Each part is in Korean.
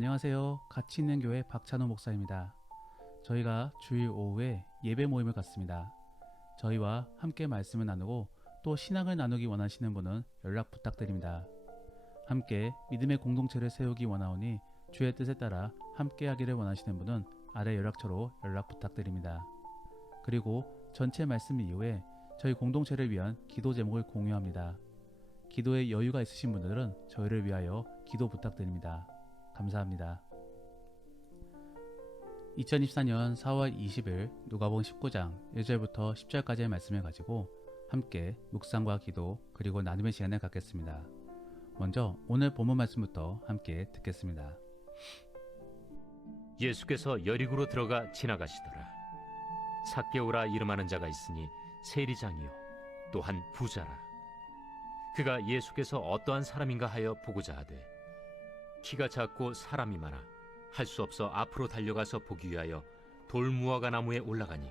안녕하세요. 가치 있는 교회 박찬호 목사입니다. 저희가 주일 오후에 예배 모임을 갖습니다. 저희와 함께 말씀을 나누고 또 신앙을 나누기 원하시는 분은 연락 부탁드립니다. 함께 믿음의 공동체를 세우기 원하오니 주의 뜻에 따라 함께 하기를 원하시는 분은 아래 연락처로 연락 부탁드립니다. 그리고 전체 말씀 이후에 저희 공동체를 위한 기도 제목을 공유합니다. 기도에 여유가 있으신 분들은 저희를 위하여 기도 부탁드립니다. 감사합니다. 2024년 4월 20일 누가복음 19장 1절부터 10절까지의 말씀을 가지고 함께 묵상과 기도 그리고 나눔의 시간을 갖겠습니다. 먼저 오늘 본문 말씀부터 함께 듣겠습니다. 예수께서 여리고로 들어가 지나가시더라. 삭개오라 이름하는 자가 있으니 세리장이요 또한 부자라. 그가 예수께서 어떠한 사람인가 하여 보고자 하되 키가 작고 사람이 많아 할 수 없어 앞으로 달려가서 보기 위하여 돌무화과 나무에 올라가니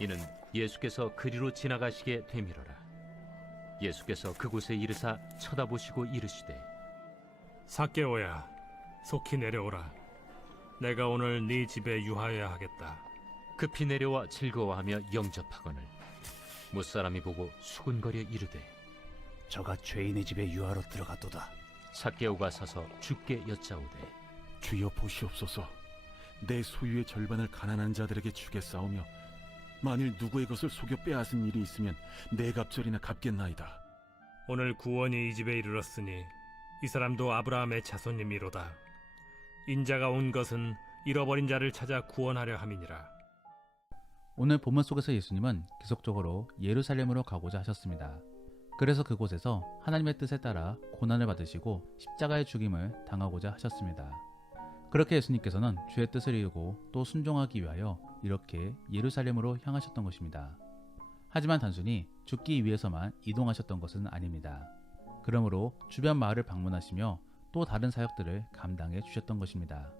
이는 예수께서 그리로 지나가시게 되밀어라. 예수께서 그곳에 이르사 쳐다보시고 이르시되 삭개오야, 속히 내려오라. 내가 오늘 네 집에 유하여야 하겠다. 급히 내려와 즐거워하며 영접하거늘 무사람이 보고 수군거려 이르되 저가 죄인의 집에 유하러 들어갔도다. 삭개오가 서서 주께 여짜오되 주여 보시옵소서. 내 소유의 절반을 가난한 자들에게 주겠사오며 만일 누구의 것을 속여 빼앗은 일이 있으면 네 갑절이나 갚겠나이다. 오늘 구원이 이 집에 이르렀으니 이 사람도 아브라함의 자손님이로다. 인자가 온 것은 잃어버린 자를 찾아 구원하려 함이니라. 오늘 본문 속에서 예수님은 계속적으로 예루살렘으로 가고자 하셨습니다. 그래서 그곳에서 하나님의 뜻에 따라 고난을 받으시고 십자가의 죽임을 당하고자 하셨습니다. 그렇게 예수님께서는 주의 뜻을 이루고 또 순종하기 위하여 이렇게 예루살렘으로 향하셨던 것입니다. 하지만 단순히 죽기 위해서만 이동하셨던 것은 아닙니다. 그러므로 주변 마을을 방문하시며 또 다른 사역들을 감당해 주셨던 것입니다.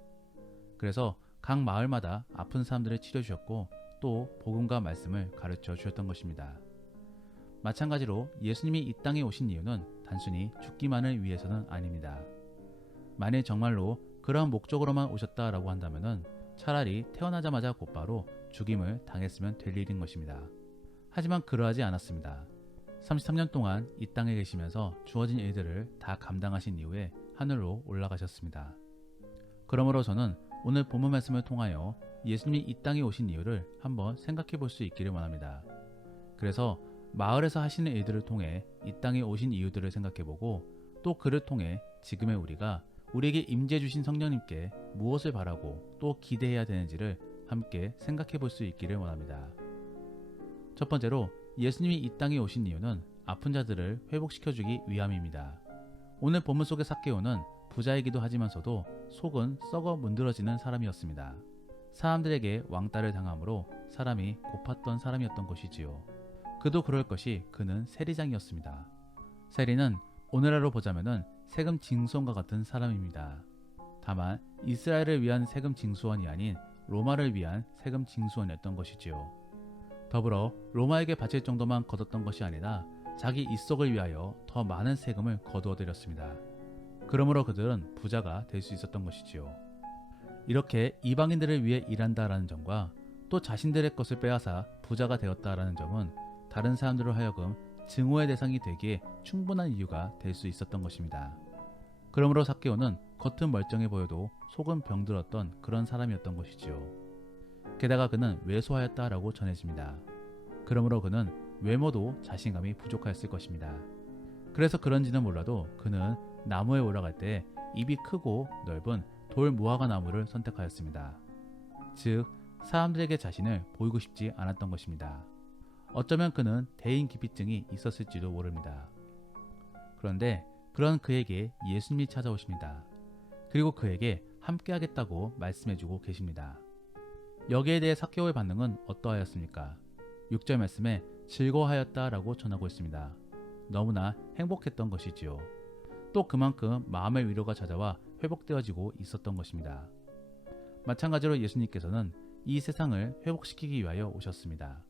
그래서 각 마을마다 아픈 사람들을 치료 주셨고 또 복음과 말씀을 가르쳐 주셨던 것입니다. 마찬가지로 예수님이 이 땅에 오신 이유는 단순히 죽기만을 위해서는 아닙니다. 만일 정말로 그러한 목적으로만 오셨다라고 한다면 차라리 태어나자마자 곧바로 죽임을 당했으면 될 일인 것입니다. 하지만 그러하지 않았습니다. 33년 동안 이 땅에 계시면서 주어진 일들을 다 감당하신 이후에 하늘로 올라가셨습니다. 그러므로 저는 오늘 본문 말씀을 통하여 예수님이 이 땅에 오신 이유를 한번 생각해 볼 수 있기를 원합니다. 그래서 마을에서 하시는 일들을 통해 이 땅에 오신 이유들을 생각해보고 또 그를 통해 지금의 우리가 우리에게 임재 주신 성령님께 무엇을 바라고 또 기대해야 되는지를 함께 생각해 볼 수 있기를 원합니다. 첫 번째로 예수님이 이 땅에 오신 이유는 아픈 자들을 회복시켜주기 위함입니다. 오늘 본문 속의 삭개오는 부자이기도 하지만서도 속은 썩어 문드러지는 사람이었습니다. 사람들에게 왕따를 당함으로 사람이 고팠던 사람이었던 것이지요. 그도 그럴 것이 그는 세리장이었습니다. 세리는 오늘날로 보자면은 세금 징수원과 같은 사람입니다. 다만 이스라엘을 위한 세금 징수원이 아닌 로마를 위한 세금 징수원이었던 것이지요. 더불어 로마에게 바칠 정도만 거뒀던 것이 아니라 자기 입속을 위하여 더 많은 세금을 거두어 들였습니다. 그러므로 그들은 부자가 될 수 있었던 것이지요. 이렇게 이방인들을 위해 일한다라는 점과 또 자신들의 것을 빼앗아 부자가 되었다라는 점은 다른 사람들로 하여금 증오의 대상이 되기에 충분한 이유가 될 수 있었던 것입니다. 그러므로 삭개오는 겉은 멀쩡해 보여도 속은 병들었던 그런 사람이었던 것이지요. 게다가 그는 왜소하였다라고 전해집니다. 그러므로 그는 외모도 자신감이 부족하였을 것입니다. 그래서 그런지는 몰라도 그는 나무에 올라갈 때 입이 크고 넓은 돌 무화과 나무를 선택하였습니다. 즉 사람들에게 자신을 보이고 싶지 않았던 것입니다. 어쩌면 그는 대인기피증이 있었을지도 모릅니다. 그런데 그런 그에게 예수님이 찾아오십니다. 그리고 그에게 함께 하겠다고 말씀해주고 계십니다. 여기에 대해 삭개오의 반응은 어떠하였습니까? 6절 말씀에 즐거워하였다라고 전하고 있습니다. 너무나 행복했던 것이지요. 또 그만큼 마음의 위로가 찾아와 회복되어지고 있었던 것입니다. 마찬가지로 예수님께서는 이 세상을 회복시키기 위하여 오셨습니다.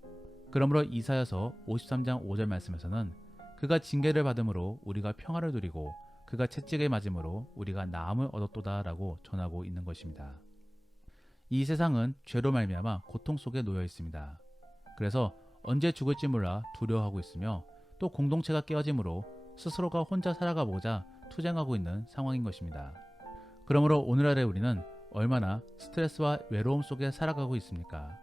그러므로 이사야서 53장 5절 말씀에서는 그가 징계를 받음으로 우리가 평화를 누리고 그가 채찍에 맞음으로 우리가 나음을 얻었도다 라고 전하고 있는 것입니다. 이 세상은 죄로 말미암아 고통 속에 놓여 있습니다. 그래서 언제 죽을지 몰라 두려워하고 있으며 또 공동체가 깨어짐으로 스스로가 혼자 살아가보고자 투쟁하고 있는 상황인 것입니다. 그러므로 오늘날의 우리는 얼마나 스트레스와 외로움 속에 살아가고 있습니까?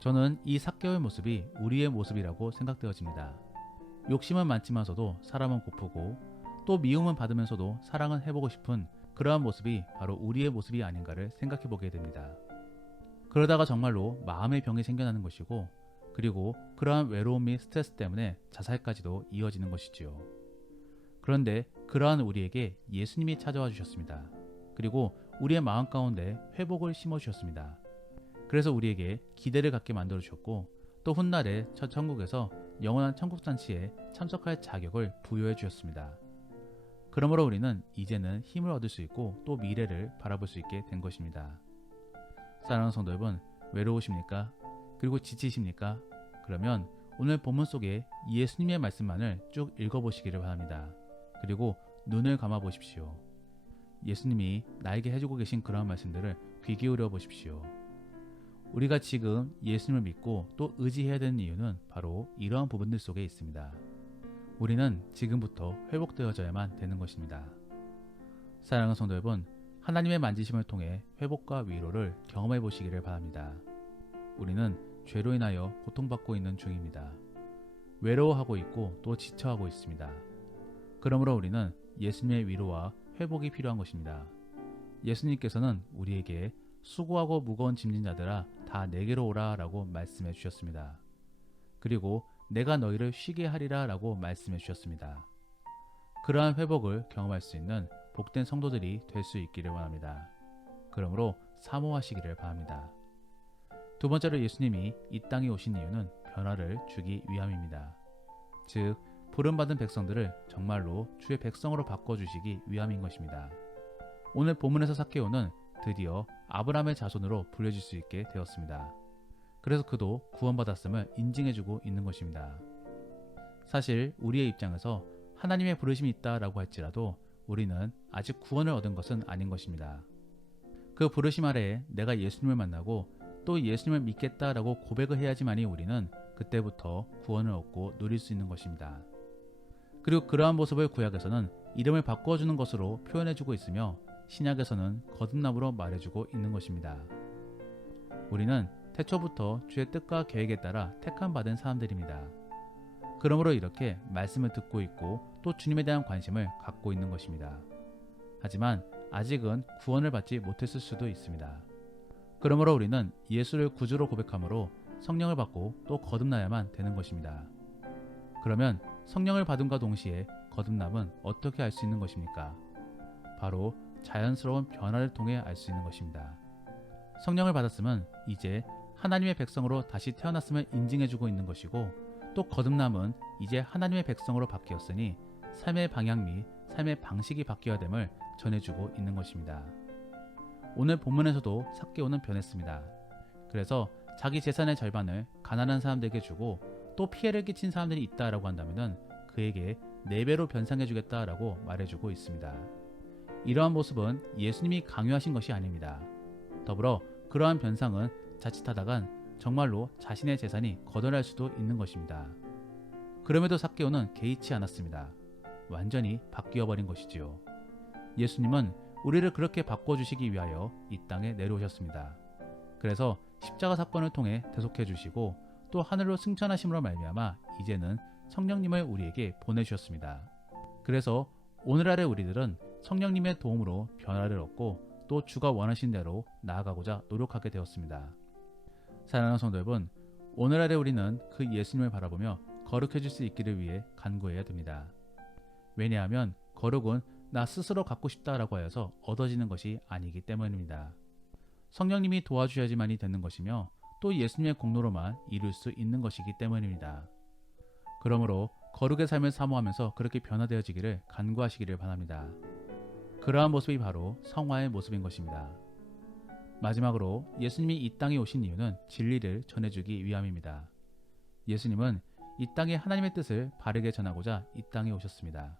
저는 이 삭개오의 모습이 우리의 모습이라고 생각되어집니다. 욕심은 많지만서도 사람은 고프고 또 미움은 받으면서도 사랑은 해보고 싶은 그러한 모습이 바로 우리의 모습이 아닌가를 생각해 보게 됩니다. 그러다가 정말로 마음의 병이 생겨나는 것이고 그리고 그러한 외로움 및 스트레스 때문에 자살까지도 이어지는 것이지요. 그런데 그러한 우리에게 예수님이 찾아와 주셨습니다. 그리고 우리의 마음 가운데 회복을 심어 주셨습니다. 그래서 우리에게 기대를 갖게 만들어 주셨고 또 훗날에 첫 천국에서 영원한 천국잔치에 참석할 자격을 부여해 주셨습니다. 그러므로 우리는 이제는 힘을 얻을 수 있고 또 미래를 바라볼 수 있게 된 것입니다. 사랑하는 성도 여러분, 외로우십니까? 그리고 지치십니까? 그러면 오늘 본문 속에 예수님의 말씀만을 쭉 읽어보시기를 바랍니다. 그리고 눈을 감아 보십시오. 예수님이 나에게 해주고 계신 그러한 말씀들을 귀 기울여 보십시오. 우리가 지금 예수님을 믿고 또 의지해야 되는 이유는 바로 이러한 부분들 속에 있습니다. 우리는 지금부터 회복되어져야만 되는 것입니다. 사랑하는 성도 여러분, 하나님의 만지심을 통해 회복과 위로를 경험해 보시기를 바랍니다. 우리는 죄로 인하여 고통받고 있는 중입니다. 외로워하고 있고 또 지쳐하고 있습니다. 그러므로 우리는 예수님의 위로와 회복이 필요한 것입니다. 예수님께서는 우리에게 수고하고 무거운 짐진 자들아 다 내게로 오라 라고 말씀해 주셨습니다. 그리고 내가 너희를 쉬게 하리라 라고 말씀해 주셨습니다. 그러한 회복을 경험할 수 있는 복된 성도들이 될 수 있기를 원합니다. 그러므로 사모하시기를 바랍니다. 두 번째로 예수님이 이 땅에 오신 이유는 변화를 주기 위함입니다. 즉 부름받은 백성들을 정말로 주의 백성으로 바꿔주시기 위함인 것입니다. 오늘 본문에서 삭개오는 드디어 아브라함의 자손으로 불려질 수 있게 되었습니다. 그래서 그도 구원받았음을 인증해주고 있는 것입니다. 사실 우리의 입장에서 하나님의 부르심이 있다라고 할지라도 우리는 아직 구원을 얻은 것은 아닌 것입니다. 그 부르심 아래에 내가 예수님을 만나고 또 예수님을 믿겠다라고 고백을 해야지만이 우리는 그때부터 구원을 얻고 누릴 수 있는 것입니다. 그리고 그러한 모습을 구약에서는 이름을 바꿔주는 것으로 표현해주고 있으며 신약에서는 거듭남으로 말해주고 있는 것입니다. 우리는 태초부터 주의 뜻과 계획에 따라 택함받은 사람들입니다. 그러므로 이렇게 말씀을 듣고 있고 또 주님에 대한 관심을 갖고 있는 것입니다. 하지만 아직은 구원을 받지 못했을 수도 있습니다. 그러므로 우리는 예수를 구주로 고백함으로 성령을 받고 또 거듭나야만 되는 것입니다. 그러면 성령을 받음과 동시에 거듭남은 어떻게 알 수 있는 것입니까? 바로 자연스러운 변화를 통해 알 수 있는 것입니다. 성령을 받았으면 이제 하나님의 백성으로 다시 태어났음을 인증해주고 있는 것이고 또 거듭남은 이제 하나님의 백성으로 바뀌었으니 삶의 방향 및 삶의 방식이 바뀌어야 됨을 전해주고 있는 것입니다. 오늘 본문에서도 삭개오는 변했습니다. 그래서 자기 재산의 절반을 가난한 사람들에게 주고 또 피해를 끼친 사람들이 있다라고 한다면 그에게 4배로 변상해주겠다라고 말해주고 있습니다. 이러한 모습은 예수님이 강요하신 것이 아닙니다. 더불어 그러한 변상은 자칫하다간 정말로 자신의 재산이 거덜날 수도 있는 것입니다. 그럼에도 삭개오는 개의치 않았습니다. 완전히 바뀌어버린 것이지요. 예수님은 우리를 그렇게 바꿔주시기 위하여 이 땅에 내려오셨습니다. 그래서 십자가 사건을 통해 대속해 주시고 또 하늘로 승천하심으로 말미암아 이제는 성령님을 우리에게 보내주셨습니다. 그래서 오늘날의 우리들은 성령님의 도움으로 변화를 얻고 또 주가 원하신 대로 나아가고자 노력하게 되었습니다. 사랑하는 성도 여러분, 오늘날의 우리는 그 예수님을 바라보며 거룩해질 수 있기를 위해 간구해야 됩니다. 왜냐하면 거룩은 나 스스로 갖고 싶다라고 하여서 얻어지는 것이 아니기 때문입니다. 성령님이 도와주셔야지만이 되는 것이며 또 예수님의 공로로만 이룰 수 있는 것이기 때문입니다. 그러므로 거룩의 삶을 사모하면서 그렇게 변화되어지기를 간구하시기를 바랍니다. 그러한 모습이 바로 성화의 모습인 것입니다. 마지막으로 예수님이 이 땅에 오신 이유는 진리를 전해주기 위함입니다. 예수님은 이 땅에 하나님의 뜻을 바르게 전하고자 이 땅에 오셨습니다.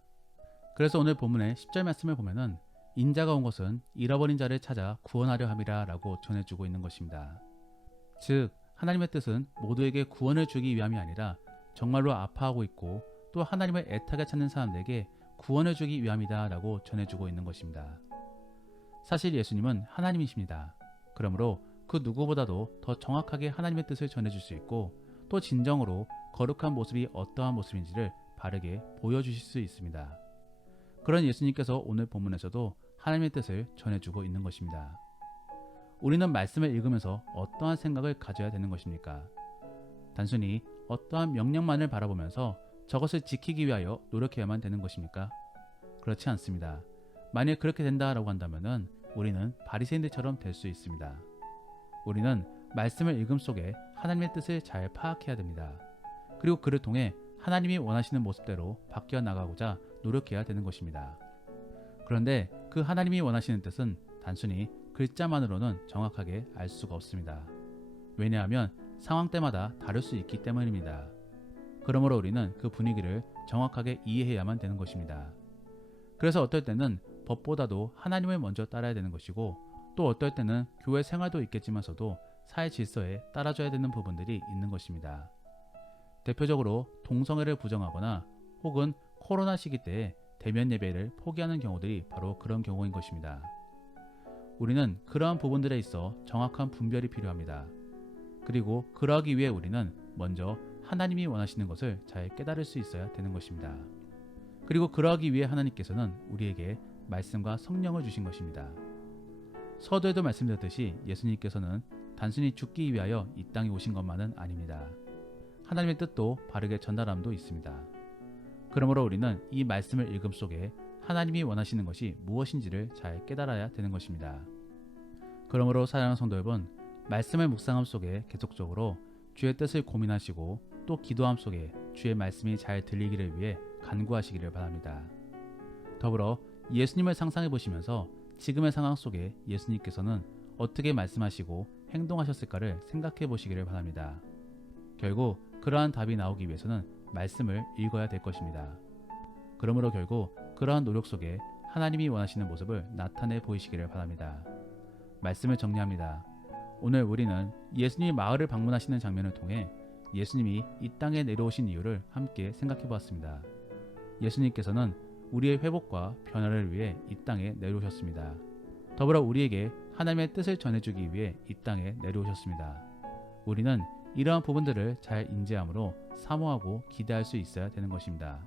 그래서 오늘 본문의 10절 말씀을 보면은 인자가 온 것은 잃어버린 자를 찾아 구원하려 함이라 라고 전해주고 있는 것입니다. 즉 하나님의 뜻은 모두에게 구원을 주기 위함이 아니라 정말로 아파하고 있고 또 하나님을 애타게 찾는 사람들에게 구원을 주기 위함이다 라고 전해주고 있는 것입니다. 사실 예수님은 하나님이십니다. 그러므로 그 누구보다도 더 정확하게 하나님의 뜻을 전해줄 수 있고 또 진정으로 거룩한 모습이 어떠한 모습인지를 바르게 보여주실 수 있습니다. 그런 예수님께서 오늘 본문에서도 하나님의 뜻을 전해주고 있는 것입니다. 우리는 말씀을 읽으면서 어떠한 생각을 가져야 되는 것입니까? 단순히 어떠한 명령만을 바라보면서 저것을 지키기 위하여 노력해야만 되는 것입니까? 그렇지 않습니다. 만약 그렇게 된다라고 한다면 우리는 바리새인들처럼 될 수 있습니다. 우리는 말씀을 읽음 속에 하나님의 뜻을 잘 파악해야 됩니다. 그리고 그를 통해 하나님이 원하시는 모습대로 바뀌어 나가고자 노력해야 되는 것입니다. 그런데 그 하나님이 원하시는 뜻은 단순히 글자만으로는 정확하게 알 수가 없습니다. 왜냐하면 상황 때마다 다를 수 있기 때문입니다. 그러므로 우리는 그 분위기를 정확하게 이해해야만 되는 것입니다. 그래서 어떨 때는 법보다도 하나님을 먼저 따라야 되는 것이고 또 어떨 때는 교회 생활도 있겠지만서도 사회 질서에 따라줘야 되는 부분들이 있는 것입니다. 대표적으로 동성애를 부정하거나 혹은 코로나 시기 때에 대면 예배를 포기하는 경우들이 바로 그런 경우인 것입니다. 우리는 그러한 부분들에 있어 정확한 분별이 필요합니다. 그리고 그러하기 위해 우리는 먼저 하나님이 원하시는 것을 잘 깨달을 수 있어야 되는 것입니다. 그리고 그러하기 위해 하나님께서는 우리에게 말씀과 성령을 주신 것입니다. 서두에도 말씀드렸듯이 예수님께서는 단순히 죽기 위하여 이 땅에 오신 것만은 아닙니다. 하나님의 뜻도 바르게 전달함도 있습니다. 그러므로 우리는 이 말씀을 읽음 속에 하나님이 원하시는 것이 무엇인지를 잘 깨달아야 되는 것입니다. 그러므로 사랑하는 성도 여러분, 말씀을 묵상함 속에 계속적으로 주의 뜻을 고민하시고 또 기도함 속에 주의 말씀이 잘 들리기를 위해 간구하시기를 바랍니다. 더불어 예수님을 상상해 보시면서 지금의 상황 속에 예수님께서는 어떻게 말씀하시고 행동하셨을까를 생각해 보시기를 바랍니다. 결국 그러한 답이 나오기 위해서는 말씀을 읽어야 될 것입니다. 그러므로 결국 그러한 노력 속에 하나님이 원하시는 모습을 나타내 보이시기를 바랍니다. 말씀을 정리합니다. 오늘 우리는 예수님이 마을을 방문하시는 장면을 통해 예수님이 이 땅에 내려오신 이유를 함께 생각해 보았습니다. 예수님께서는 우리의 회복과 변화를 위해 이 땅에 내려오셨습니다. 더불어 우리에게 하나님의 뜻을 전해주기 위해 이 땅에 내려오셨습니다. 우리는 이러한 부분들을 잘 인지함으로 사모하고 기대할 수 있어야 되는 것입니다.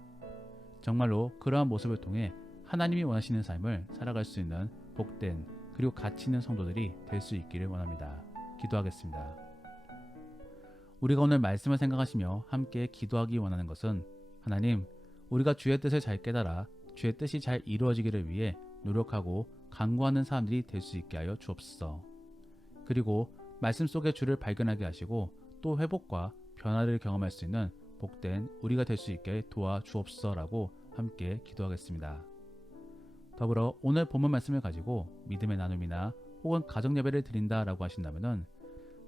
정말로 그러한 모습을 통해 하나님이 원하시는 삶을 살아갈 수 있는 복된 그리고 가치 있는 성도들이 될 수 있기를 원합니다. 기도하겠습니다. 우리가 오늘 말씀을 생각하시며 함께 기도하기 원하는 것은 하나님, 우리가 주의 뜻을 잘 깨달아 주의 뜻이 잘 이루어지기를 위해 노력하고 간구하는 사람들이 될 수 있게 하여 주옵소서. 그리고 말씀 속에 주를 발견하게 하시고 또 회복과 변화를 경험할 수 있는 복된 우리가 될 수 있게 도와주옵소서라고 함께 기도하겠습니다. 더불어 오늘 본문 말씀을 가지고 믿음의 나눔이나 혹은 가정 예배를 드린다라고 하신다면은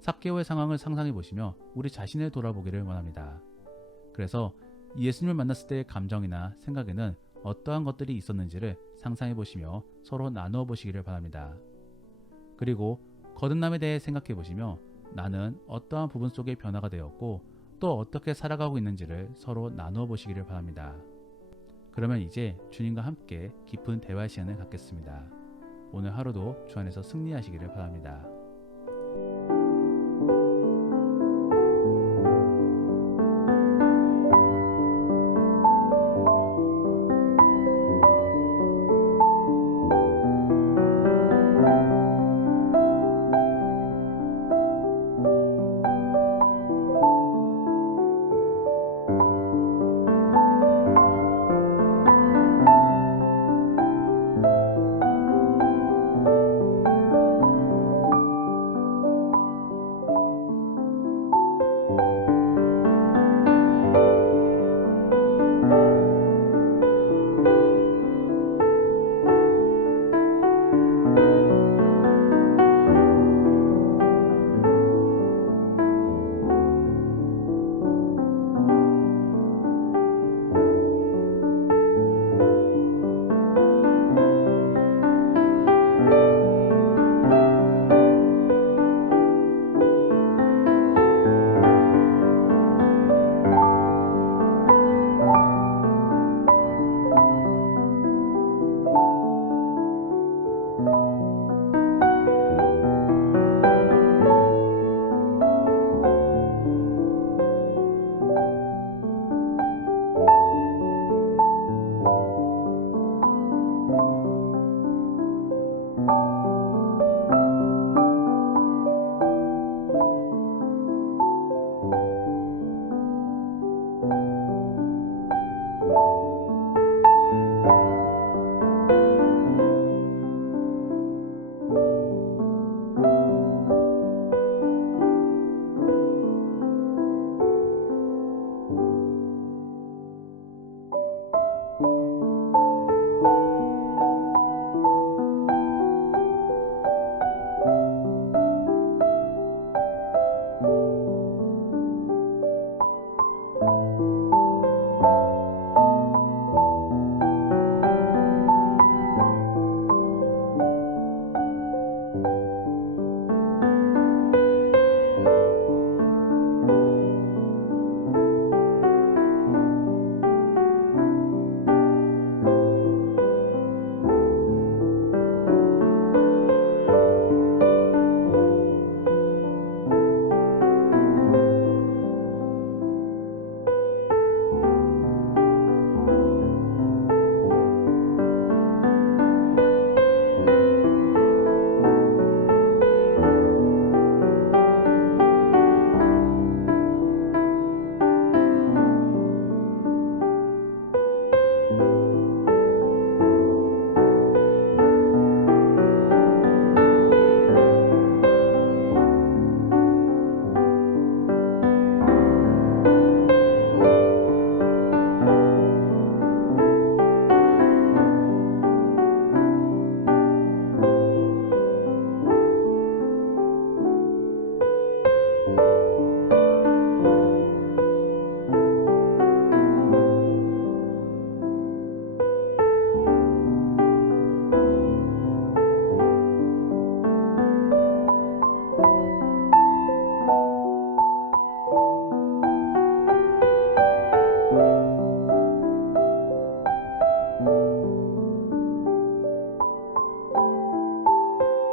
삭개오의 상황을 상상해 보시며 우리 자신을 돌아보기를 원합니다. 그래서 예수님을 만났을 때의 감정이나 생각에는 어떠한 것들이 있었는지를 상상해 보시며 서로 나누어 보시기를 바랍니다. 그리고 거듭남에 대해 생각해 보시며 나는 어떠한 부분 속에 변화가 되었고 또 어떻게 살아가고 있는지를 서로 나누어 보시기를 바랍니다. 그러면 이제 주님과 함께 깊은 대화 시간을 갖겠습니다. 오늘 하루도 주 안에서 승리하시기를 바랍니다.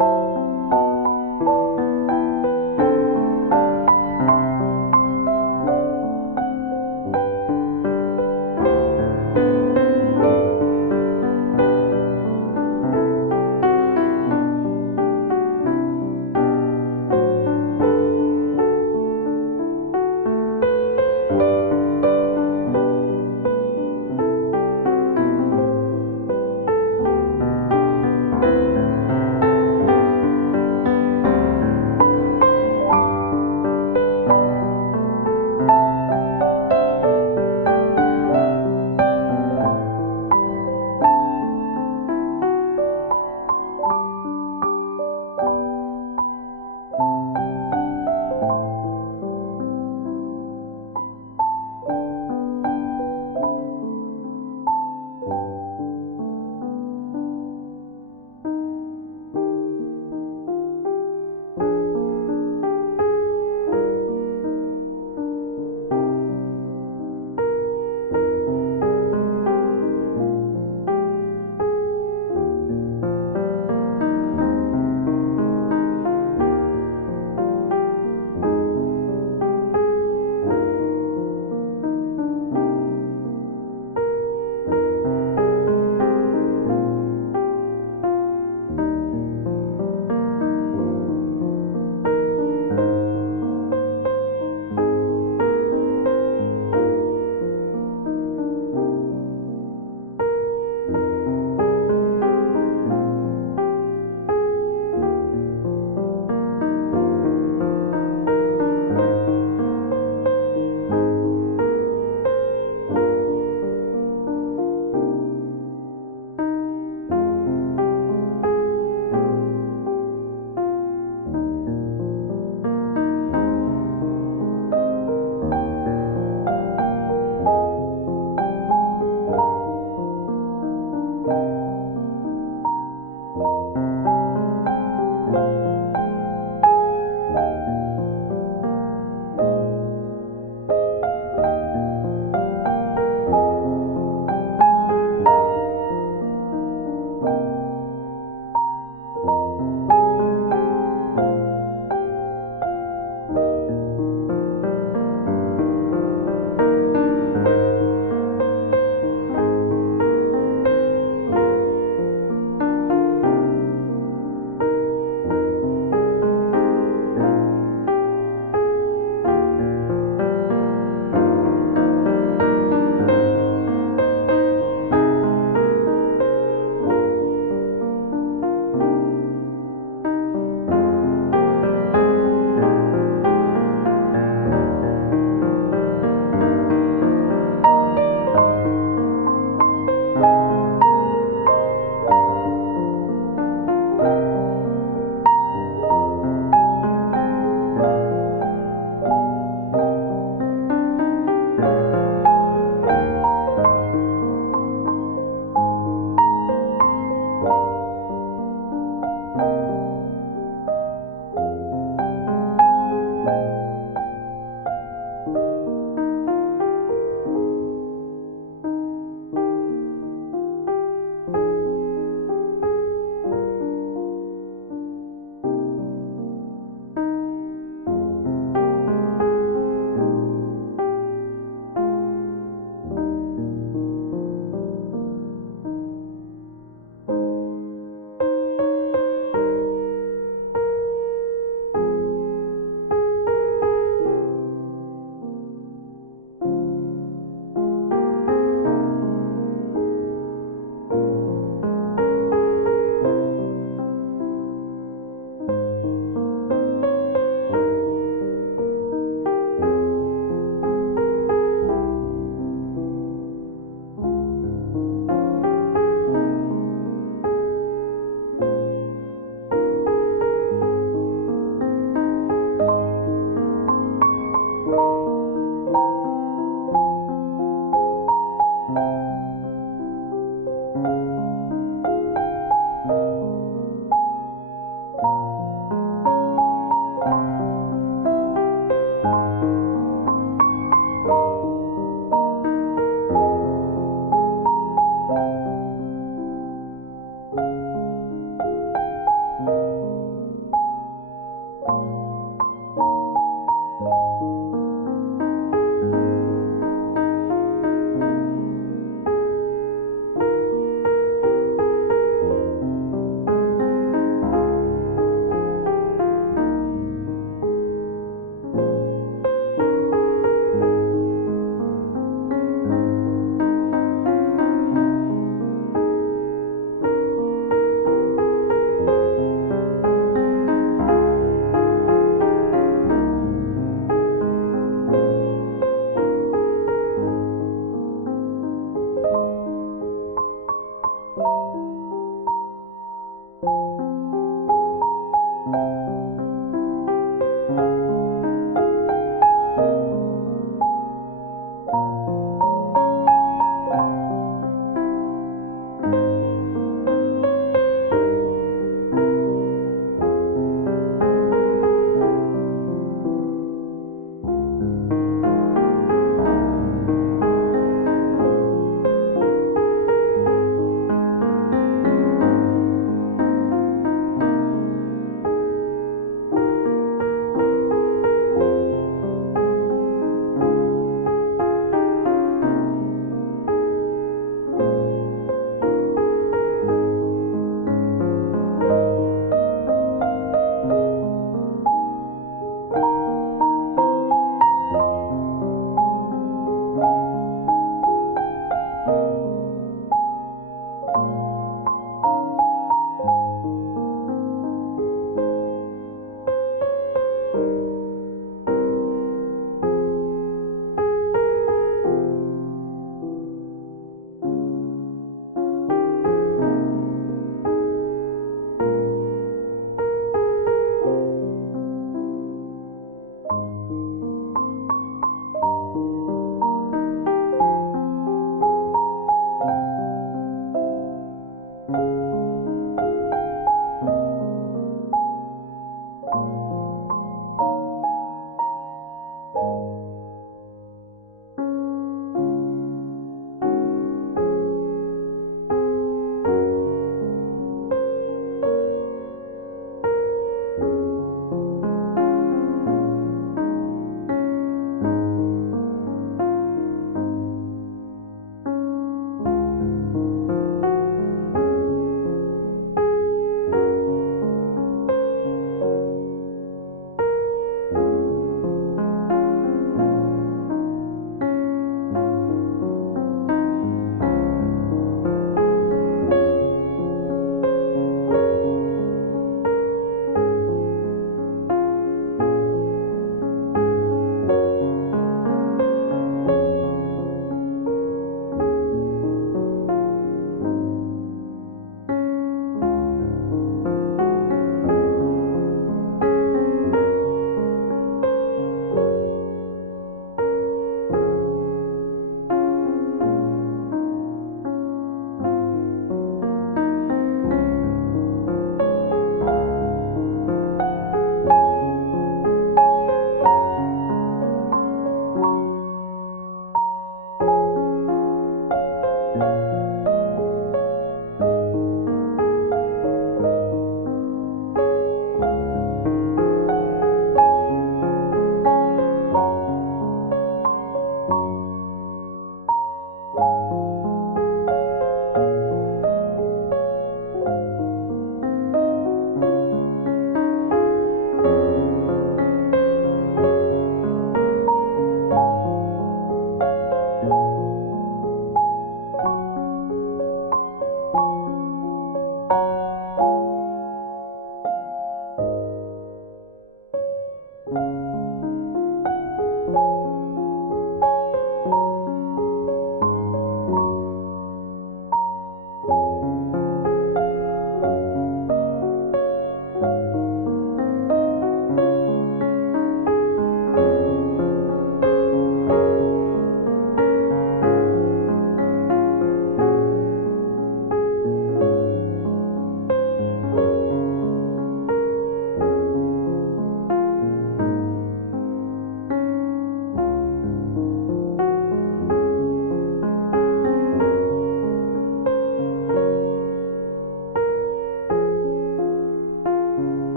주